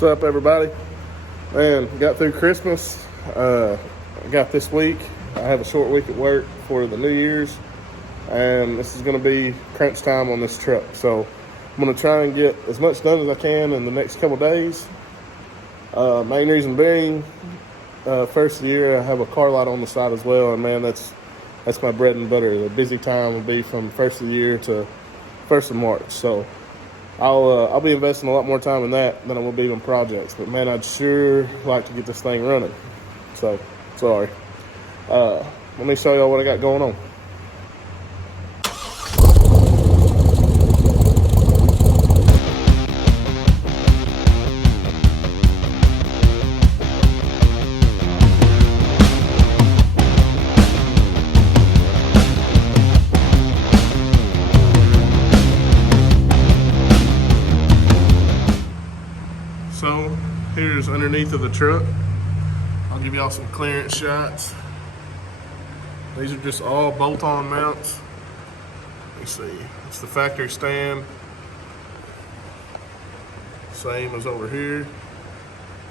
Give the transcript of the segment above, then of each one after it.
What's up, everybody? Man, got through Christmas. I got this week. I have a short week at work for the New Year's, and this is going to be crunch time on this truck. So I'm going to try and get as much done as I can in the next couple days. Main reason being, first of the year I have a car lot on the side as well, and man, that's my bread and butter. The busy time will be from first of the year to 1st of March. So I'll be investing a lot more time in that than I will be on projects. But man, I'd sure like to get this thing running. So sorry. Let me show y'all what I got going on. So here's underneath of the truck. I'll give y'all some clearance shots. These are just all bolt-on mounts. Let me see. It's the factory stand. Same as over here.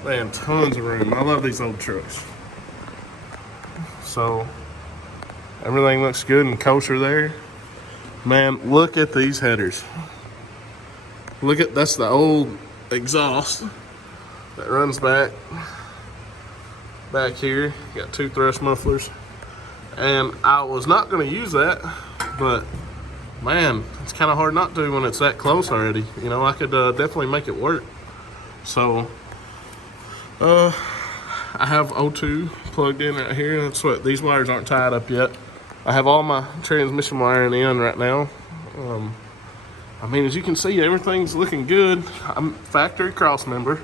Man, tons of room. I love these old trucks. So everything looks good and kosher there. Man, look at these headers. That's the old exhaust that runs back here. Got 2 thrust mufflers, and I was not going to use that, but man, it's kind of hard not to when it's that close already. You know, I could definitely make it work. So I have O2 plugged in right here. That's what these wires aren't tied up yet. I have all my transmission wiring in right now. I mean, as you can see, everything's looking good. I'm factory cross member.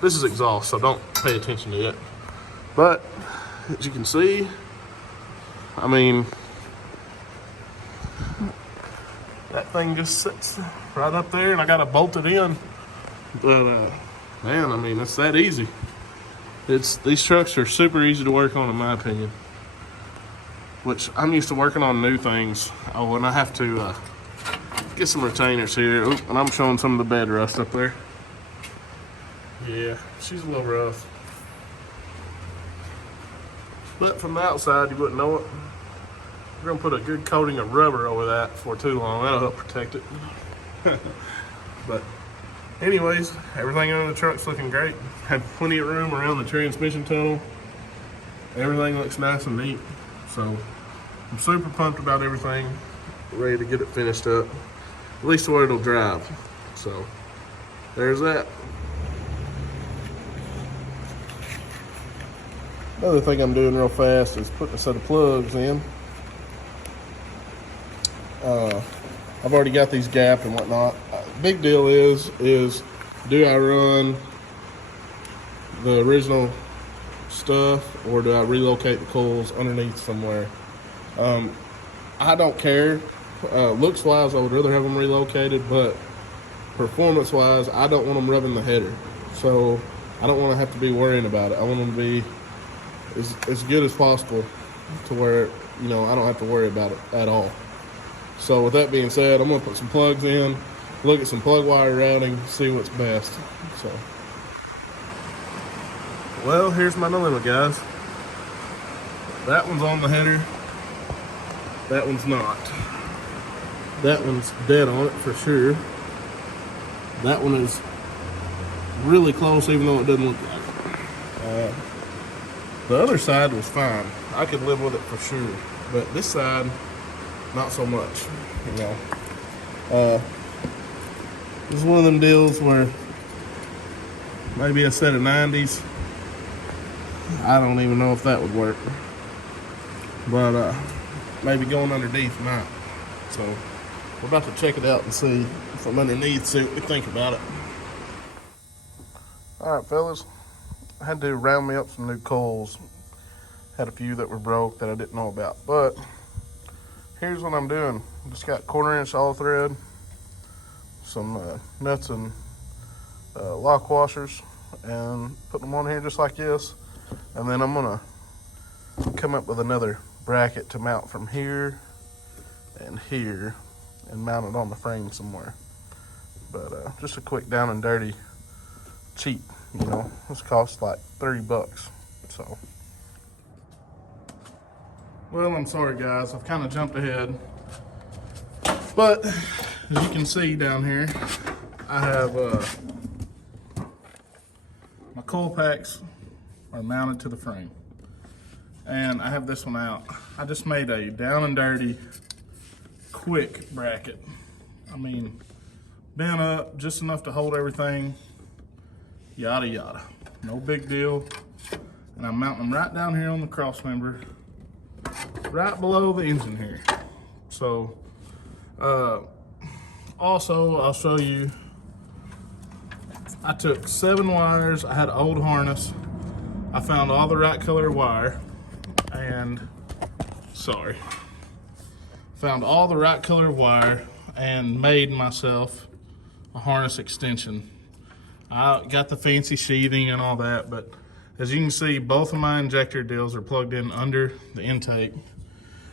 This is exhaust, so don't pay attention to it. But as you can see, I mean, that thing just sits right up there, and I got to bolt it in. But man, I mean, it's that easy. These trucks are super easy to work on, in my opinion. Which I'm used to working on new things. Oh, and I have to get some retainers here. Oop, and I'm showing some of the bed rust up there. Yeah, she's a little rough. But from the outside, you wouldn't know it. We're gonna put a good coating of rubber over that before too long. That'll help protect it. But anyways, everything on the truck's looking great. Had plenty of room around the transmission tunnel. Everything looks nice and neat. So I'm super pumped about everything. Ready to get it finished up. At least what it'll drive. So there's that. Another thing I'm doing real fast is putting a set of plugs in. I've already got these gapped and whatnot. Big deal is do I run the original stuff or do I relocate the coils underneath somewhere? I don't care. Looks wise, I would rather have them relocated, but performance wise, I don't want them rubbing the header. So I don't want to have to be worrying about it. I want them to be as good as possible to where, you know, I don't have to worry about it at all. So with that being said, I'm going to put some plugs in, look at some plug wire routing, see what's best. So, well, here's my dilemma, guys. That one's on the header. That one's not. That one's dead on it for sure. That one is really close, even though it doesn't look like it. The other side was fine. I could live with it for sure. But this side, not so much. You know, this is one of them deals where maybe a set of 90s. I don't even know if that would work. But maybe going underneath might. So we're about to check it out and see from underneath, see what we think about it. All right, fellas. I had to round me up some new coils. Had a few that were broke that I didn't know about. But here's what I'm doing. Just got 1/4" all thread, some nuts and lock washers, and put them on here just like this. And then I'm gonna come up with another bracket to mount from here and here and mount it on the frame somewhere. But just a quick down and dirty cheap, you know. This costs like $30, so. Well, I'm sorry guys, I've kind of jumped ahead. But, as you can see down here, I have my coil packs are mounted to the frame. And I have this one out. I just made a down and dirty, quick bracket. I mean, bent up just enough to hold everything, yada yada. No big deal. And I'm mounting them right down here on the cross member, right below the engine here. So, also I'll show you, I took 7 wires, I had an old harness, I found all the right color wire, and, found all the right color wire and made myself a harness extension. I got the fancy sheathing and all that, but as you can see, both of my injector deals are plugged in under the intake.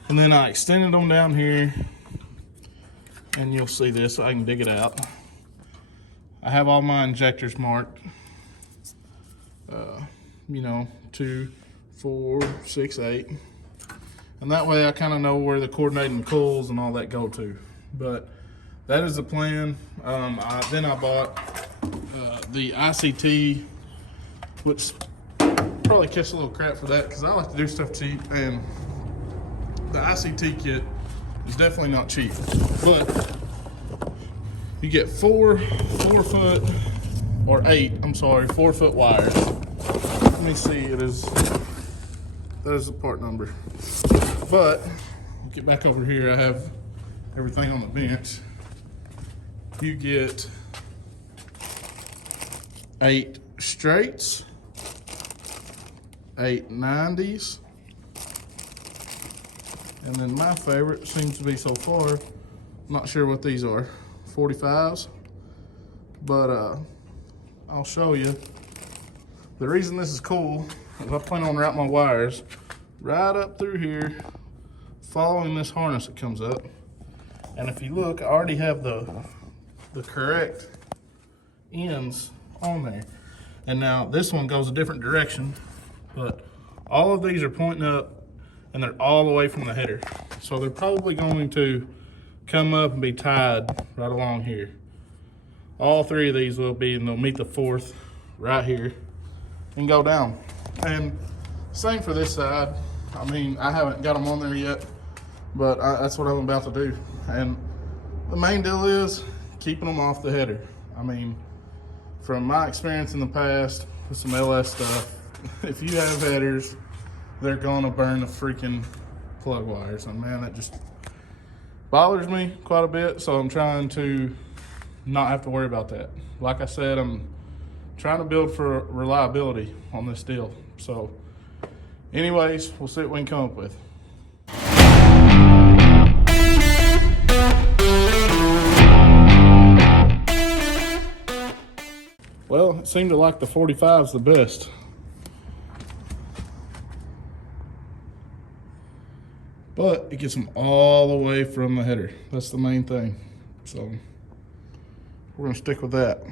And then I extended them down here, and you'll see this, so I can dig it out. I have all my injectors marked, you know, 2, 4, 6, 8. And that way I kind of know where the coordinating coils and all that go to. But that is the plan. Then I bought the ICT, which probably catch a little crap for that because I like to do stuff cheap, and the ICT kit is definitely not cheap. But you get 4 foot, or 8, I'm sorry, 4 foot wires. Let me see, that is the part number. But, get back over here, I have everything on the bench. You get 8 straights, 8 90s, and then my favorite seems to be so far, I'm not sure what these are, 45s, but I'll show you. The reason this is cool is I plan on routing my wires right up through here, following this harness that comes up. And if you look, I already have the correct ends on there. And now this one goes a different direction, but all of these are pointing up and they're all the way from the header. So they're probably going to come up and be tied right along here. All 3 of these will be, and they'll meet the 4th right here and go down. And same for this side. I mean, I haven't got them on there yet, but that's what I'm about to do. And the main deal is keeping them off the header. I mean, from my experience in the past with some LS stuff, if you have headers, they're gonna burn the freaking plug wires. And man, that just bothers me quite a bit, so I'm trying to not have to worry about that. Like I said, I'm trying to build for reliability on this deal. So anyways, we'll see what we can come up with. Well, it seemed to like the 45s the best. But it gets them all the way from the header. That's the main thing. So we're gonna stick with that.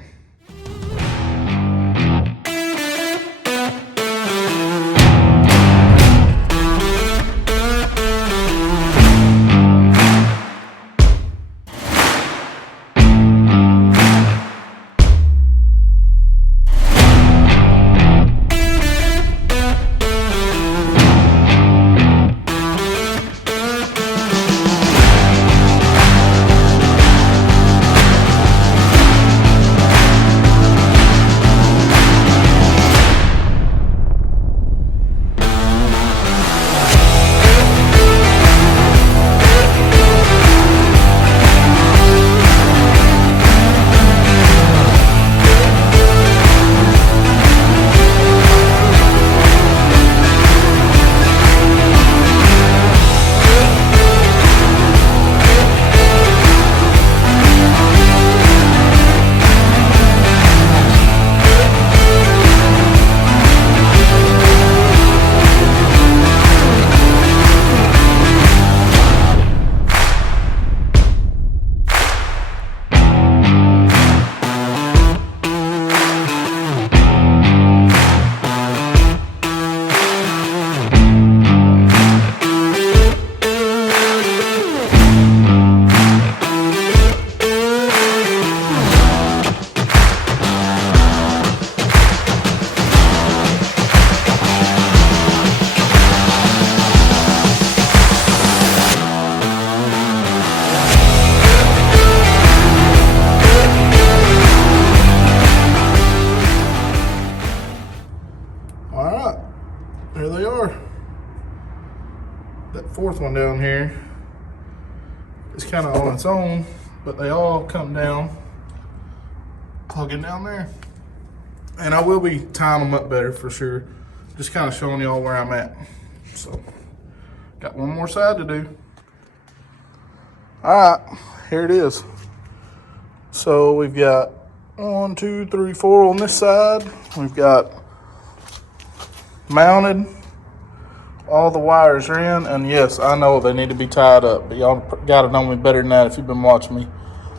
fourth one down here is kind of on its own, but they all come down, plugging down there. And I will be tying them up better for sure. Just kind of showing y'all where I'm at. So, got one more side to do. All right, here it is. So we've got 1, 2, 3, 4 on this side. We've got mounted. All the wires are in, and yes, I know they need to be tied up, but y'all gotta know me better than that if you've been watching me.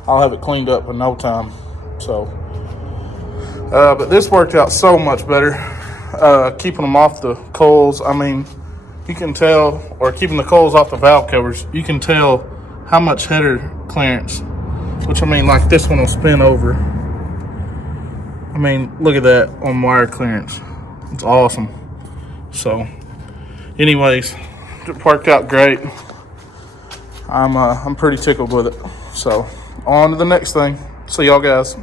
I'll have it cleaned up in no time. So, but this worked out so much better. Keeping them off the coils, I mean, you can tell, or keeping the coils off the valve covers, you can tell how much header clearance, which I mean, like this one will spin over. I mean, look at that on wire clearance. It's awesome. So, anyways, it worked out great. I'm pretty tickled with it. So, on to the next thing. See y'all guys.